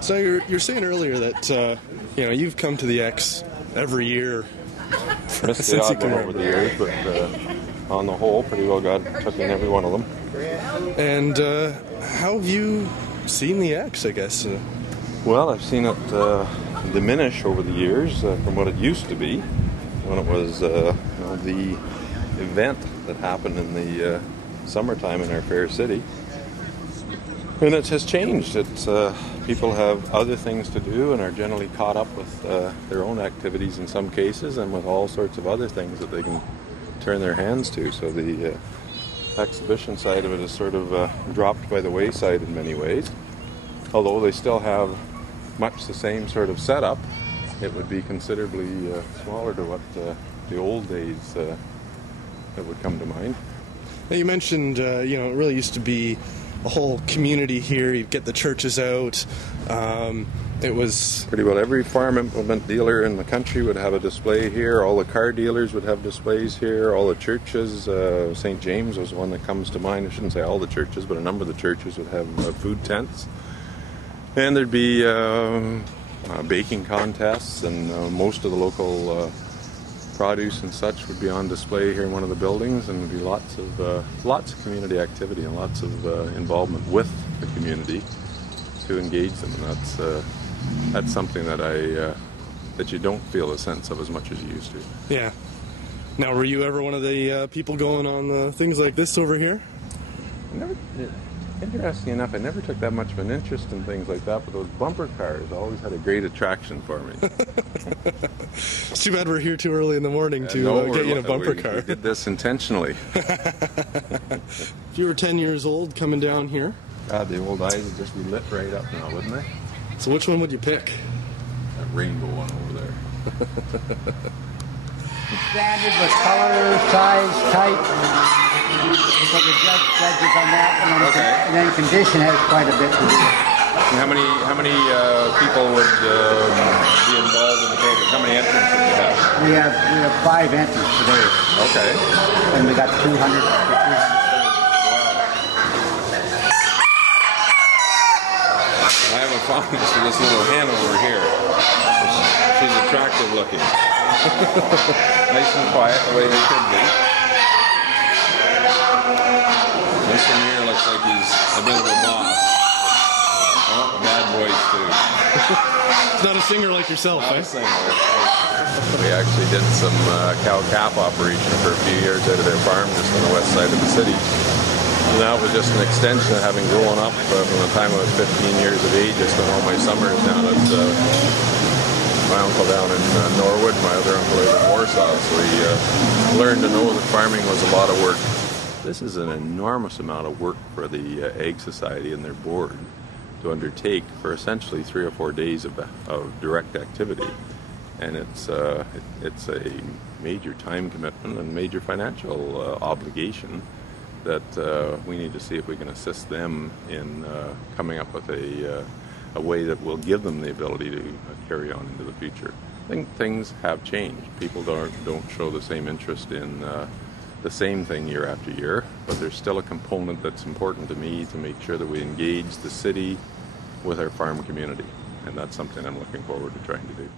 So you're saying earlier that you've come to the X every year Missed the odd one over the years, but on the whole, pretty well took in every one of them. And how have you seen the X, I guess? Well, I've seen it diminish over the years from what it used to be, when it was the event that happened in the summertime in our fair city. And it has changed. People have other things to do and are generally caught up with their own activities in some cases, and with all sorts of other things that they can turn their hands to. So the exhibition side of it is sort of dropped by the wayside in many ways. Although they still have much the same sort of setup, it would be considerably smaller to what the old days that would come to mind. Now you mentioned, it really used to be a whole community here. You'd get the churches out. It was pretty well every farm implement dealer in the country would have a display here. All the car dealers would have displays here. All the churches, St. James was one that comes to mind. I shouldn't say all the churches, but a number of the churches would have food tents. And there'd be baking contests, and most of the local produce and such would be on display here in one of the buildings, and there'd be lots of community activity and lots of involvement with the community to engage them, and that's something that that you don't feel a sense of as much as you used to. Yeah. Now, were you ever one of the people going on things like this over here? Interesting enough, I never took that much of an interest in things like that, but those bumper cars always had a great attraction for me. It's too bad we're here too early in the morning to get you in a bumper car. We did this intentionally. If you were 10 years old coming down here? God, the old eyes would just be lit right up now, wouldn't they? So which one would you pick? That rainbow one over there. Standard with color, size, type. So the judge judges on that, and then condition has quite a bit to do. And how many people would be involved in the program? How many entrants do you have? We have 5 entrants today. Okay. And we got 200. I have a fondness for this little hen over here. She's attractive looking. Nice and quiet the way they should be. This one here looks like he's a bit of a boss. Oh, bad voice too. He's not a singer like yourself, not a singer. We actually did some cow-calf operation for a few years out of their farm just on the west side of the city. And that was just an extension of having grown up from the time I was 15 years of age. I spent all my summers down at my uncle down in Norwood, my other uncle lived in Warsaw, so we learned to know that farming was a lot of work. This is an enormous amount of work for the Egg Society and their board to undertake for essentially 3 or 4 days of direct activity, and it's a major time commitment and major financial obligation that we need to see if we can assist them in coming up with a way that will give them the ability to carry on into the future. I think things have changed. People don't show the same interest in the same thing year after year, but there's still a component that's important to me to make sure that we engage the city with our farm community, and that's something I'm looking forward to trying to do.